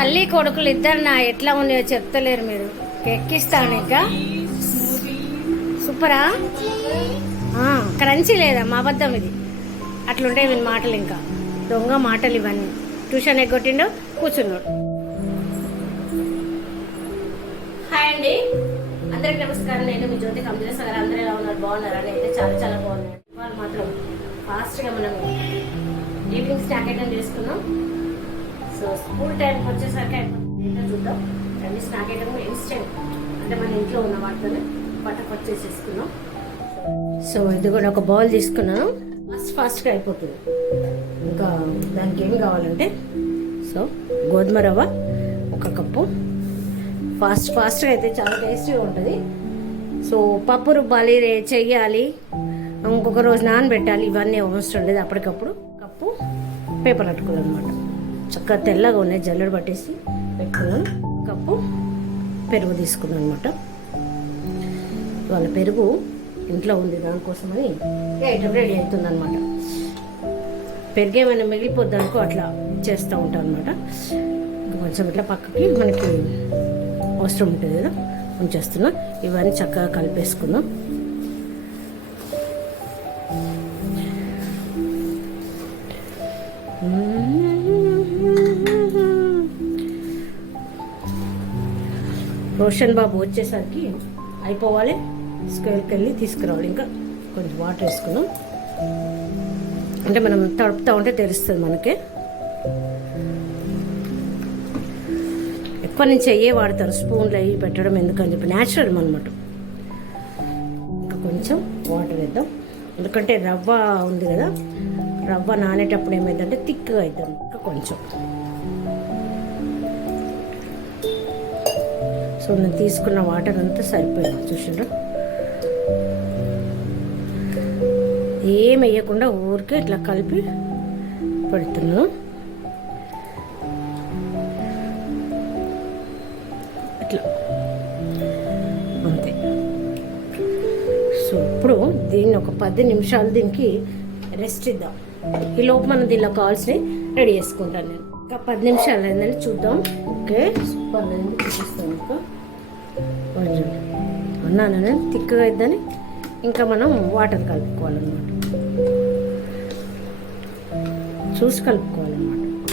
తల్లి కొడుకులు ఇద్దరు నా ఎట్లా ఉన్నాయో చెప్తలేరు మీరు. ఎక్కిస్తాను ఇంకా. సూపరా? ఆ, క్రంచి లేదమ్మా అబద్ధం ఇది. అట్లుంటాయి వీని మాటలు ఇంకా. దొంగ మాటలు ఇవన్నీ. ట్యూషన్ ఎగ్గొట్టిండు కూర్చున్నాడు హాయ్ అండి. అందరికి నమస్కారం. నేను మీ జ్యోతి కంప్యూటర్ సార్ అందరూ ఎలా ఉన్నారు? బాగున్నారు? అని అయితే చాలా చాలా బాగున్నారు వాళ్ళు మాత్రం ఫాస్ట్గా మనం ఈవినింగ్ స్నాక్ ఐటమ్ చేసుకున్నాం సో స్కూల్ టైంకి వచ్చేసరికి అయిపోతుంది. చూద్దాం. రండి స్నాక్ ఐటమ్ ఇన్స్టెంట్ అంటే మన ఇంట్లో ఉన్న వాటితోనే పట్టకు చేసేసుకున్నాం సో ఇది కూడా ఒక బౌల్ తీసుకున్నాను. ఫాస్ట్ ఫాస్ట్గా అయిపోతుంది. ఇంకా దానికి ఏం కావాలంటే సో గోధుమ రవ్వ ఒక కప్పు. ఫాస్ట్ ఫాస్ట్గా అయితే చాలా టేస్టీగా ఉంటుంది. సో పప్పు రుబ్బాలి రే చెయ్యాలి. ఇంకొక రోజు నానబెట్టాలి. ఇవన్నీ అవసరం లేదు అప్పటికప్పుడు. కప్పు పేపర్ అట్టుకోవాలి అనమాట చక్కగా తెల్లగా ఉన్నాయి. జల్లెడ పట్టేసి పెట్టుకున్నాను కప్పు పెరుగు తీసుకున్నాను అనమాట వాళ్ళ పెరుగు ఇంట్లో ఉంది దానికోసమని ఐటమ్ రెడీ అవుతుంది అనమాట పెరుగు ఏమైనా మిగిలిపోద్ది అనుకో అట్లా చేస్తూ ఉంటాను అనమాట కొంచెం ఇట్లా పక్కకి మనకి అవసరం ఉంటుంది కదా ఉంచేస్తున్నా. ఇవన్నీ చక్కగా కలిపేసుకుందాం. రోషన్ బాబు వచ్చేసరికి అయిపోవాలి. స్కూల్కి వెళ్ళి తీసుకురావాలి. ఇంకా కొంచెం వాటర్ వేసుకున్నాం అంటే మనం తడుపుతా ఉంటే తెలుస్తుంది మనకి. ఎక్కువ నుంచి అయ్యే వాడతారు. స్పూన్లు అవి పెట్టడం ఎందుకని చెప్పి న్యాచురల్ అనమాట ఇంకా కొంచెం వాటర్ వేద్దాం. ఎందుకంటే రవ్వ ఉంది కదా రవ్వ నానేటప్పుడు ఏమైందంటే థిక్గా అవుతాం ఇంకా కొంచెం. సో నేను తీసుకున్న వాటర్ అంతా సరిపోయింది చూసారు ఏం వేయకుండా ఊరికే ఇట్లా కలిపి పెడుతున్నాను ఇట్లా. అంతే. సో ఇప్పుడు దీన్ని ఒక పది నిమిషాలు దీనికి రెస్ట్ ఇద్దాం. ఈ లోపు మనం దీనిలో కావాల్సినవి రెడీ చేసుకుంటాను నేను. ఇంకా పది నిమిషాలు అయిందని చూద్దాం. ఓకే సూపర్ అయింది. చూపిస్తాను ఇంకా కొంచెం అన్నాను నేను తిక్కగా ఇంకా మనం వాటర్ కలుపుకోవాలన్నమాట. చూసి కలుపుకోవాలన్నమాట.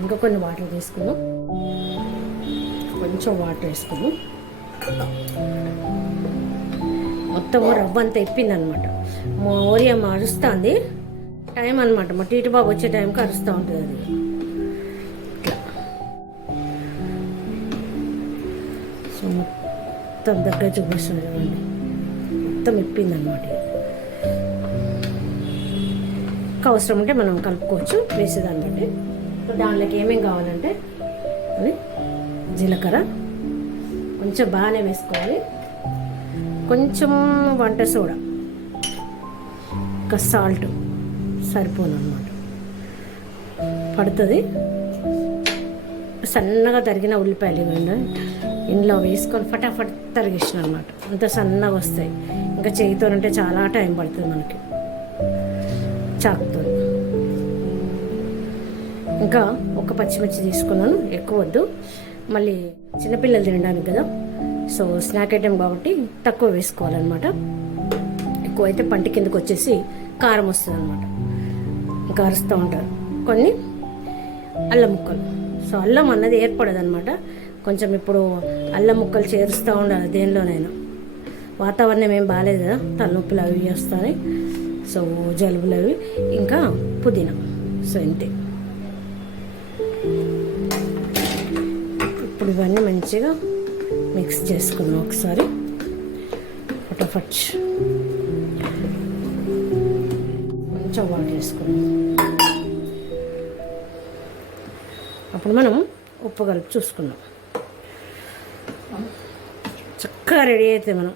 ఇంకా కొన్ని వాటర్ తీసుకుందాం. కొంచెం వాటర్ వేసుకుందాం. మొత్తం రవ్వ అంతా ఎప్పింది అనమాట మా ఓరియమ్మ అరుస్తుంది. టైం అనమాట మా టీటి బాబు వచ్చే టైంకి అరుస్తూ ఉంటుంది అది. మొత్తం దగ్గర చూపిస్తుంది చూడండి మొత్తం ఇప్పింది అనమాట ఇంకా అవసరం ఉంటే మనం కలుపుకోవచ్చు వేసేదాన్ని బట్టి. దాంట్లోకి ఏమేమి కావాలంటే జీలకర్ర. కొంచెం బాగానే వేసుకోవాలి. కొంచెం వంట సోడా. ఇంకా సాల్ట్ సరిపోను అనమాట పడుతుంది. సన్నగా తరిగిన ఉల్లిపాయలు ఇవ్వండి. ఇంట్లో వేసుకొని ఫటాఫట్ తరిగేసిన అనమాట అంత సన్నగా వస్తాయి. ఇంకా చేయితో అంటే చాలా టైం పడుతుంది మనకి. చాకుతో. ఇంకా ఒక పచ్చిమిర్చి తీసుకున్నాను. ఎక్కువ వద్దు. మళ్ళీ చిన్నపిల్లలు తినడానికి కదా. సో స్నాక్ ఐటెం కాబట్టి తక్కువ వేసుకోవాలన్నమాట. ఎక్కువ అయితే పంట కిందకు వచ్చేసి కారం వస్తుంది అనమాట ఇంకా అరుస్తూ ఉంటారు. కొన్ని అల్లం ముక్కలు. సో అల్లం అన్నది ఏర్పడదు అనమాట కొంచెం ఇప్పుడు అల్లం ముక్కలు చేరుస్తూ ఉండాలి దేనిలో నేను. వాతావరణం ఏం బాగాలేదు కదా తలనొప్పులు అవి వస్తాయి. సో జలుబులు అవి. ఇంకా పుదీనా. సో ఇంతే. ఇప్పుడు ఇవన్నీ మంచిగా మిక్స్ చేసుకున్నాం ఒకసారి. ఫటాఫట్. కొంచెం వాటర్ వేసుకున్నాం. అప్పుడు మనం ఉప్పు కలిపి చూసుకున్నాం చక్కగా రెడీ అవుతాయి మనం.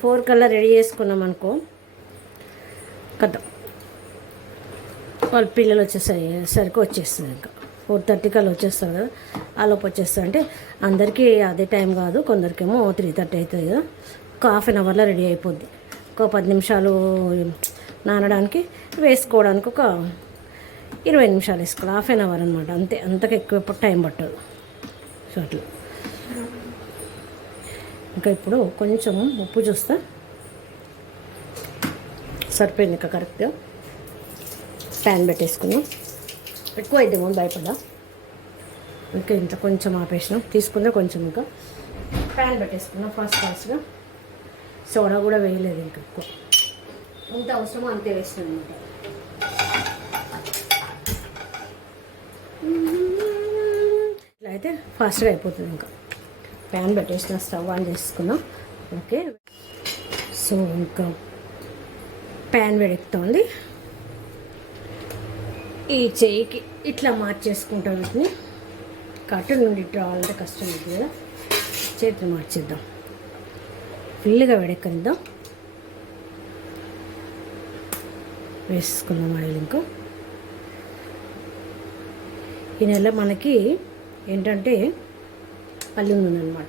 ఫోర్ కల్లా రెడీ చేసుకున్నాం అనుకో. కథ వాళ్ళ పిల్లలు వచ్చేసరికి వచ్చేస్తుంది ఇంకా. ఫోర్ థర్టీ కల్లా వచ్చేస్తారు కదా. ఆలోపు వచ్చేస్తారు. అంటే అందరికీ అదే టైం కాదు కొందరికేమో త్రీ థర్టీ అవుతుంది కదా. ఒక హాఫ్ అన్ అవర్లో రెడీ అయిపోద్ది. ఒక పది నిమిషాలు నానడానికి వేసుకోవడానికి ఒక ఇరవై నిమిషాలు వేసుకోవాలి. హాఫ్ అన్ అవర్ అనమాట అంతే. అంతకు ఎక్కువ టైం పట్టదు. సో అట్లా. ఇంకా ఇప్పుడు కొంచెం ఉప్పు చూస్తా సరిపోయింది ఇంకా కరెక్ట్గా. ప్యాన్ పెట్టేసుకున్నాం ఎక్కువ అయిద్దేమో భయపడ్డా ఇంకా ఇంత కొంచెం ఆపేసినాం. తీసుకుందే కొంచెం ఇంకా ప్యాన్ పెట్టేసుకున్నాం ఫాస్ట్ ఫాస్ట్గా సోడా కూడా వేయలేదు ఇంకా ఎక్కువ. ఎంత అవసరమో అంతే వేసినాం అనమాట ఇట్లా అయితే ఫాస్ట్గా అయిపోతుంది ఇంకా. ప్యాన్ పెట్టేసిన స్టవ్ ఆన్ చేసుకున్నాం. ఓకే. సో ఇంకా ప్యాన్ వేడెక్కుతోంది ఈ చెయ్యికి ఇట్లా మార్చేసుకుంటాం వీటిని. కట్టెల నుండి ఇటు రావాలంటే కష్టం అవుతుంది కదా. చేతిని మార్చేద్దాం. ఫుల్గా వేడెక్కనిద్దాం వేసుకుందాం ఆయిల్ ఇంకా. ఈ నెల మనకి ఏంటంటే పల్లి నూనె అనమాట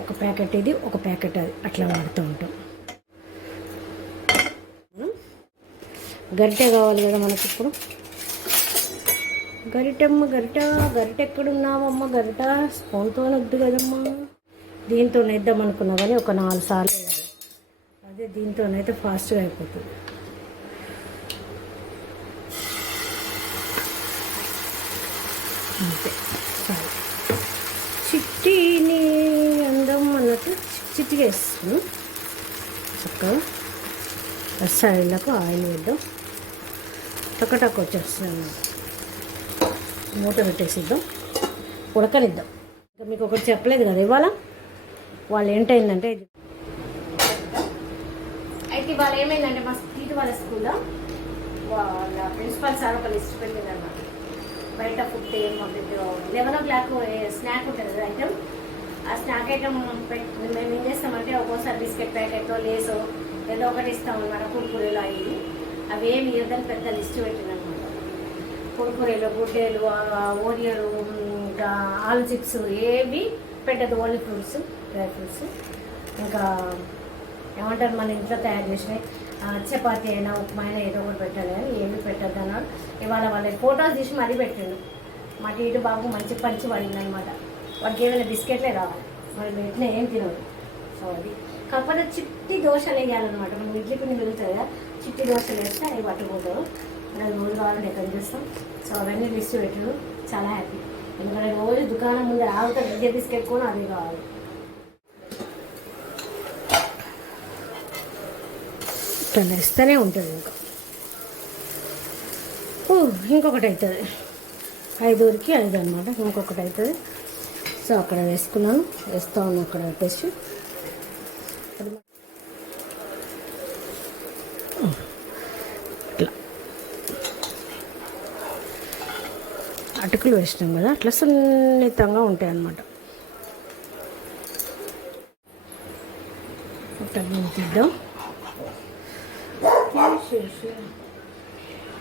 ఒక ప్యాకెట్ ఇది ఒక ప్యాకెట్ అది. అట్లా వాడుతూ ఉంటాం. గరిటె కావాలి కదా మనకి ఇప్పుడు గరిటమ్మ గరిట గరిట ఎక్కడున్నావమ్మ గరిట? స్పూన్తో వద్దు కదమ్మా. దీంతో నేద్దాం అనుకున్నా కానీ ఒక నాలుగు సార్లు అదే దీంతోనైతే ఫాస్ట్గా అయిపోతుంది అంతే చాలు చిట్టిని అందం అన్నట్టు చిట్టిగా వేస్తాను చక్కగా సైడ్లకు ఆయిల్ వేద్దాం. టకటక్ వచ్చేస్తుంది మూట పెట్టేసిద్దాం. ఉడకనిద్దాం. ఇంకా మీకు ఒకటి చెప్పలేదు కదా ఇవాళ? వాళ్ళు ఏంటైందంటే ఇది అయితే ఇవాళ ఏమైందంటే మా స్ట్రీట్ వాళ్ళ స్కూల్లో వాళ్ళ ప్రిన్సిపల్ సార్ ఒక లిస్ట్ పెట్టిందన్నమాట. బయట ఫుడ్ ఏం పంపిద్దు. లెవెన్ ఓ క్లాక్ స్నాక్ ఉంటుంది కదా ఐటమ్. ఆ స్నాక్ ఐటమ్ మేము ఏం చేస్తామంటే ఒక్కోసారి బిస్కెట్ ప్యాకెట్ లేసో ఏదో ఒకటి ఇస్తాం అనమాట కుర్కురేలు అవి. అవి ఏమి ఇవ్వదని పెద్ద లిస్ట్ పెట్టినమాట కుర్కురేలు గుడ్డేలు ఓరియోలు ఇంకా ఆలు చిప్స్ ఏవి పెట్టదు ఓన్లీ ఫ్రూట్స్ డ్రై ఫ్రూట్స్. ఇంకా ఏమంటారు మన ఇంట్లో తయారు చేసినవి చపాతి అయినా ఉప్మా అయినా ఏదో ఒకటి పెట్టాలి కానీ ఏమి పెట్టద్దు అన్నాడు ఇవాళ వాళ్ళ ఫోటోస్ తీసి మరీ పెట్టిండు. మా టీటు బాబు మంచి పంచి పడింది అనమాట వాడికి ఏమైనా బిస్కెట్లే రావాలి. మరి పెట్టిన ఏం తినదు సో అది. కాకపోతే చిట్టి దోశలు వేయాలన్నమాట. మనం ఇడ్లీ పిండి మిగులుతుంది కదా చిట్టి దోశలు వేస్తే అవి పట్టుకుంటారు. నాకు రోజు కావాలంటే ఎక్కడ చేస్తాం? సో అవన్నీ లిస్ట్ పెట్టాడు చాలా హ్యాపీ. ఎందుకంటే రోజు దుకాణం ముందు రావుతా విద్య బిస్కెట్ కూడా అదే కావాలి. ఇట్లా ఉంటుంది ఇంకా. ఓ ఇంకొకటి అవుతుంది ఐదుగురికి ఐదు అనమాట ఇంకొకటి అవుతుంది సో అక్కడ వేసుకున్నాను వేస్తా ఉన్నాను అక్కడ పెట్టేసి ఇట్లా అటుకులు వేసినాం కదా అట్లా సున్నితంగా ఉంటాయి అన్నమాట. ఇట్లా తీద్దాం.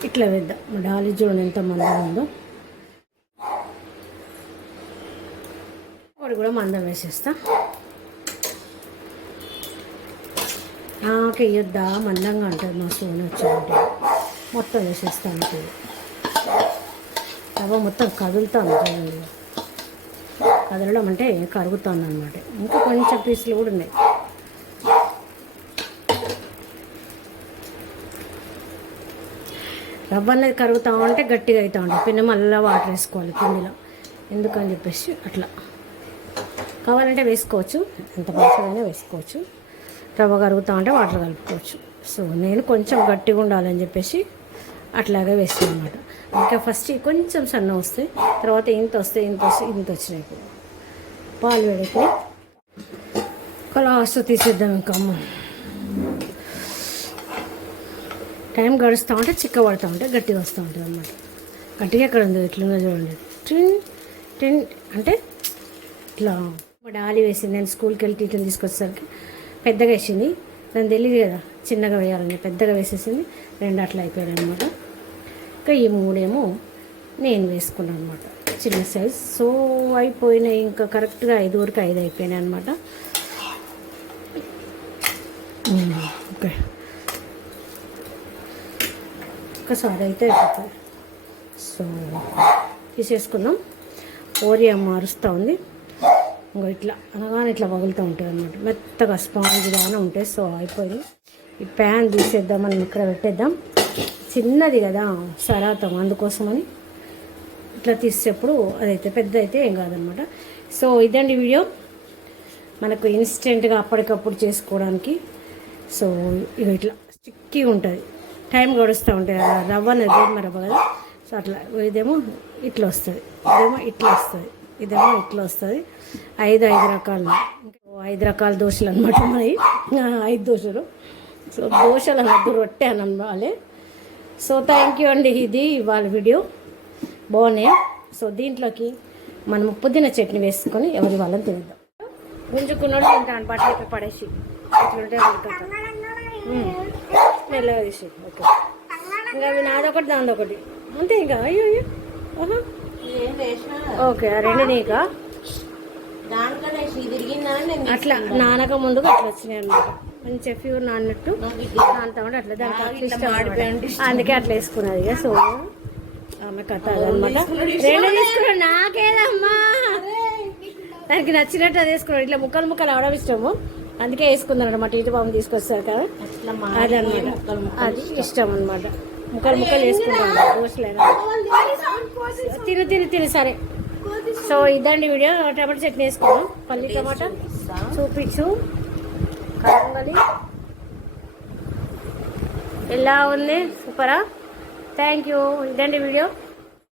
ఇట్లా వేద్దాం. డాలి చూడండి ఎంత మంది ఉందో. ఒకటి కూడా మందం వేసేస్తా. నాకు వేయొద్దా మందంగా ఉంటుంది మా స్టోన్ వచ్చిందంటే మొత్తం వేసేస్తా ఉంటుంది రవ్వ మొత్తం కదులుతా ఉంటుంది కదలడం అంటే కరుగుతాను అనమాట ఇంకా కొంచెం పీసులు కూడా ఉన్నాయి. రవ్వ అనేది కరుగుతా ఉంటే గట్టిగా అవుతూ ఉంటుంది. పిండి మళ్ళీ వాటర్ వేసుకోవాలి పిండిలో. ఎందుకని చెప్పేసి అట్లా. కావాలంటే వేసుకోవచ్చు. ఎంత పలచగానే వేసుకోవచ్చు. రవ్వ కరుగుతూ ఉంటే వాటర్ కలుపుకోవచ్చు. సో నేను కొంచెం గట్టిగా ఉండాలని చెప్పేసి అట్లాగే వేస్తాను అనమాట ఇంకా ఫస్ట్ కొంచెం సన్న వస్తే తర్వాత ఇంత వస్తే ఇంత వస్తే ఇంత వచ్చినాయి ఇప్పుడు. పాలు వేడెక్కి ఒక లాస్ట్ తీసేద్దాం ఇంకా అమ్మ. టైం గడుస్తూ ఉంటే చిక్క పడుతూ ఉంటే గట్టిగా వస్తూ ఉంటుంది అనమాట గట్టిగా ఎక్కడ ఉంది? ఎట్లుందో చూడండి. టిన్ టిన్ అంటే ఇట్లా ఇప్పుడు డాలి వేసింది. నేను స్కూల్కి వెళ్ళి టీచర్ తీసుకొచ్చేసరికి పెద్దగా వేసింది. దాని తెలియదు కదా చిన్నగా వేయాలని. పెద్దగా వేసేసింది. రెండు అట్లా అయిపోయాయి అనమాట ఇంకా ఈ మూడేమో నేను వేసుకున్నాను అనమాట చిన్న సైజ్ సో అయిపోయినాయి. ఇంకా కరెక్ట్గా ఐదు వరకు ఐదు అయిపోయినాయి అనమాట ఓకే. ఒకసారి అయితే అయిపోతుంది. సో తీసేసుకున్నాం. ఓరియా మారుస్తూ ఉంది. ఇంకా ఇట్లా అనగానే ఇట్లా పగులుతూ ఉంటుంది అనమాట మెత్తగా స్పాంజ్గానే ఉంటాయి సో అయిపోయింది. ఈ ప్యాన్ తీసేద్దాం మనం ఇక్కడ పెట్టేద్దాం. చిన్నది కదా సరాతం అందుకోసమని ఇట్లా తీసేప్పుడు అదైతే పెద్ద అయితే ఏం కాదనమాట సో ఇదండి వీడియో. మనకు ఇన్స్టెంట్గా అప్పటికప్పుడు చేసుకోవడానికి. సో ఇక ఇట్లా స్టిక్కీ ఉంటుంది. టైం గడుస్తూ ఉంటుంది. కదా రవ్వ అనేది మరవ రవ్వ కదా. సో అట్లా ఇదేమో ఇట్లా వస్తుంది. ఇదేమో ఇట్లా వస్తుంది. ఇదేమో ఇట్లా వస్తుంది? ఐదు ఐదు రకాలు. ఐదు రకాల దోశలు అనమాట మరి ఐదు దోశలు. సో దోశలు అనద్దు రొట్టె అని అనాలి. సో థ్యాంక్ యూ అండి ఇది ఇవాళ వీడియో బాగున్నాయి? సో దీంట్లోకి మనం పుదీనా చట్నీ వేసుకొని ఎవరి వాళ్ళని తినేద్దాం. గుంజుకున్నాడు తింటాను బట్టలు ఇక్కడ పడేసి ఇట్లుంటే మెల్లగా తీసి ఓకే. ఇంకా అవి నాదొకటి దానిదొకటి అంతే ఇంకా. అయ్యో అయ్యో. ఆహా. ఓకే రెండు నీకా? అట్లా నానక ముందుకు అట్లా వచ్చినాయి అనమాట మంచి ప్యూర్ నాన్నట్టు. దాంతో కూడా అట్లా దానికి. అందుకే అట్లా వేసుకున్నది ఇక. సో ఆమె కథ అనమాట రెండు తీసుకున్నాడు నాకేదమ్మా? దానికి నచ్చినట్టు అది వేసుకున్నాడు. ఇట్లా ముక్కలు ముక్కలు అవడం ఇష్టము. అందుకే వేసుకున్నాడు అనమాట ఇటు బాబు తీసుకొస్తారు కదా. అట్లా అది అనమాట అది ఇష్టం. అనమాట ముక్కలు ముక్కలు వేసుకుంటాను దోశలేనా తిను తిను తిను సరే. సో ఇదండి వీడియో. టమాటా చట్నీ వేసుకున్నాం పల్లి టమాటా చూపించు. కరంగలి ఎలా ఉంది? సూపరా? థ్యాంక్ యూ ఇదండి వీడియో.